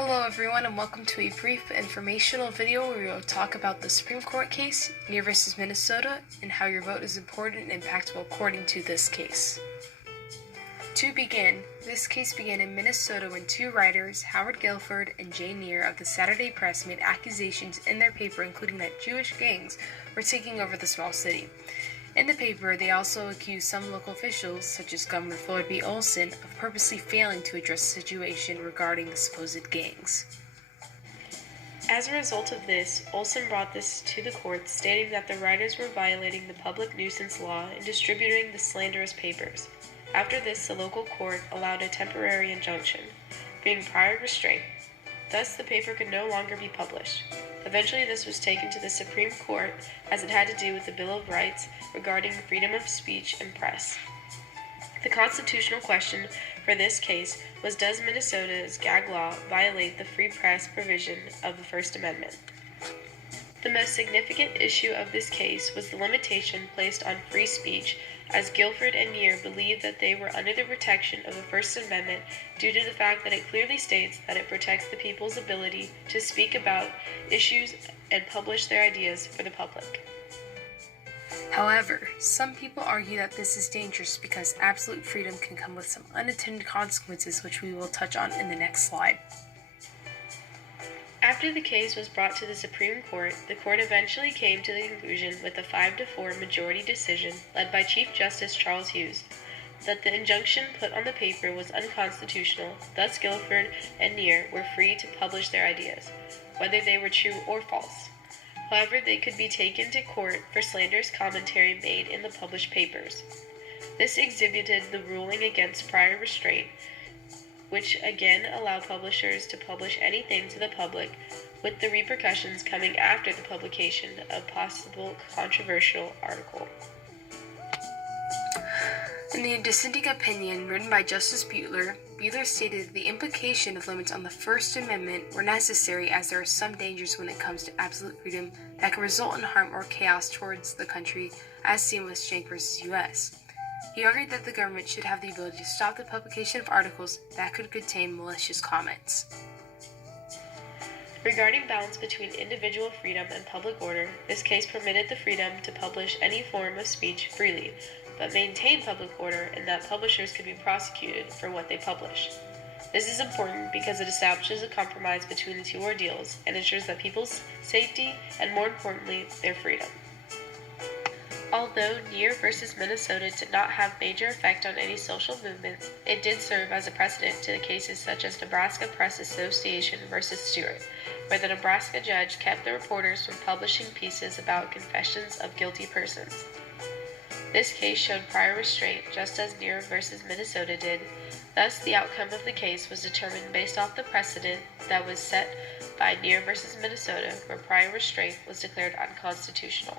Hello everyone and welcome to a brief informational video where we will talk about the Supreme Court case, Neer v. Minnesota, and how your vote is important and impactful according to this case. To begin, this case began in Minnesota when two writers, Howard Guilford and Jay Neer of the Saturday Press, made accusations in their paper including that Jewish gangs were taking over the small city. In the paper, they also accused some local officials, such as Governor Floyd B. Olson, of purposely failing to address the situation regarding the supposed gangs. As a result of this, Olson brought this to the court, stating that the writers were violating the public nuisance law in distributing the slanderous papers. After this, the local court allowed a temporary injunction, being prior restraint. Thus, the paper could no longer be published. Eventually, this was taken to the Supreme Court as it had to do with the Bill of Rights regarding freedom of speech and press. The constitutional question for this case was, does Minnesota's gag law violate the free press provision of the First Amendment? The most significant issue of this case was the limitation placed on free speech, as Guilford and Neer believed that they were under the protection of the First Amendment due to the fact that it clearly states that it protects the people's ability to speak about issues and publish their ideas for the public. However, some people argue that this is dangerous because absolute freedom can come with some unintended consequences, which we will touch on in the next slide. After the case was brought to the Supreme Court, the court eventually came to the conclusion with a 5-4 majority decision led by Chief Justice Charles Hughes that the injunction put on the paper was unconstitutional. Thus, Guilford and Neer were free to publish their ideas, whether they were true or false. However, they could be taken to court for slanderous commentary made in the published papers. This exhibited the ruling against prior restraint, which again allowed publishers to publish anything to the public, with the repercussions coming after the publication of possible controversial article. In the dissenting opinion written by Justice Butler, Butler stated that the implication of limits on the First Amendment were necessary as there are some dangers when it comes to absolute freedom that can result in harm or chaos towards the country, as seen with Schenck v. U.S. He argued that the government should have the ability to stop the publication of articles that could contain malicious comments. Regarding balance between individual freedom and public order, this case permitted the freedom to publish any form of speech freely, but maintained public order in that publishers could be prosecuted for what they publish. This is important because it establishes a compromise between the two ordeals and ensures that people's safety and, more importantly, their freedom. Although Neer v. Minnesota did not have major effect on any social movements, it did serve as a precedent to the cases such as Nebraska Press Association v. Stewart, where the Nebraska judge kept the reporters from publishing pieces about confessions of guilty persons. This case showed prior restraint just as Neer v. Minnesota did. Thus, the outcome of the case was determined based off the precedent that was set by Neer v. Minnesota, where prior restraint was declared unconstitutional.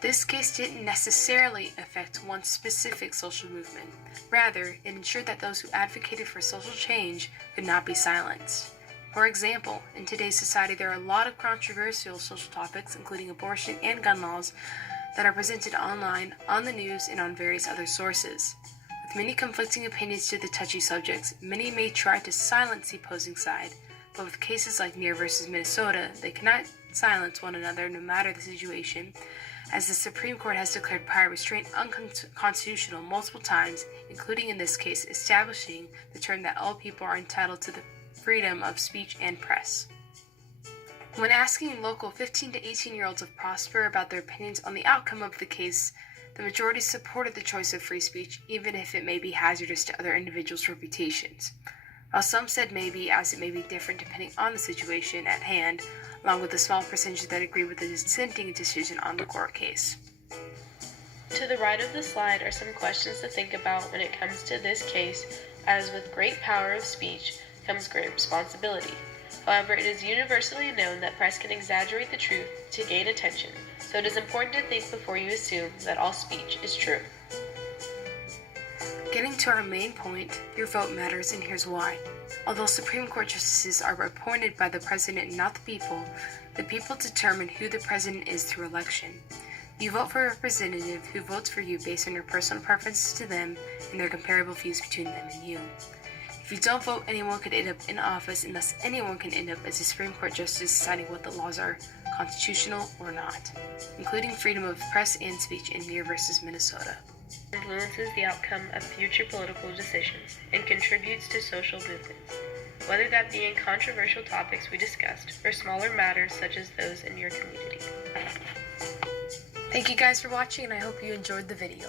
This case didn't necessarily affect one specific social movement. Rather, it ensured that those who advocated for social change could not be silenced. For example, in today's society there are a lot of controversial social topics, including abortion and gun laws, that are presented online, on the news, and on various other sources. With many conflicting opinions to the touchy subjects, many may try to silence the opposing side, but with cases like Neer v. Minnesota, they cannot silence one another no matter the situation, as the Supreme Court has declared prior restraint unconstitutional multiple times, including in this case establishing the term that all people are entitled to the freedom of speech and press. When asking local 15 to 18-year-olds of Prosper about their opinions on the outcome of the case, the majority supported the choice of free speech, even if it may be hazardous to other individuals' reputations, while some said maybe, as it may be different depending on the situation at hand, along with a small percentage that agree with the dissenting decision on the court case. To the right of the slide are some questions to think about when it comes to this case, as with great power of speech comes great responsibility. However, it is universally known that press can exaggerate the truth to gain attention, so it is important to think before you assume that all speech is true. Getting to our main point, your vote matters, and here's why. Although Supreme Court justices are appointed by the president and not the people determine who the president is through election. You vote for a representative who votes for you based on your personal preferences to them and their comparable views between them and you. If If you don't vote, anyone could end up in office, and thus anyone can end up as a Supreme Court justice deciding what the laws are constitutional or not, including freedom of press and speech in Muir versus Minnesota. Influences the outcome of future political decisions and contributes to social movements, whether that be in controversial topics we discussed or smaller matters such as those in your community. Thank you guys for watching, and I hope you enjoyed the video.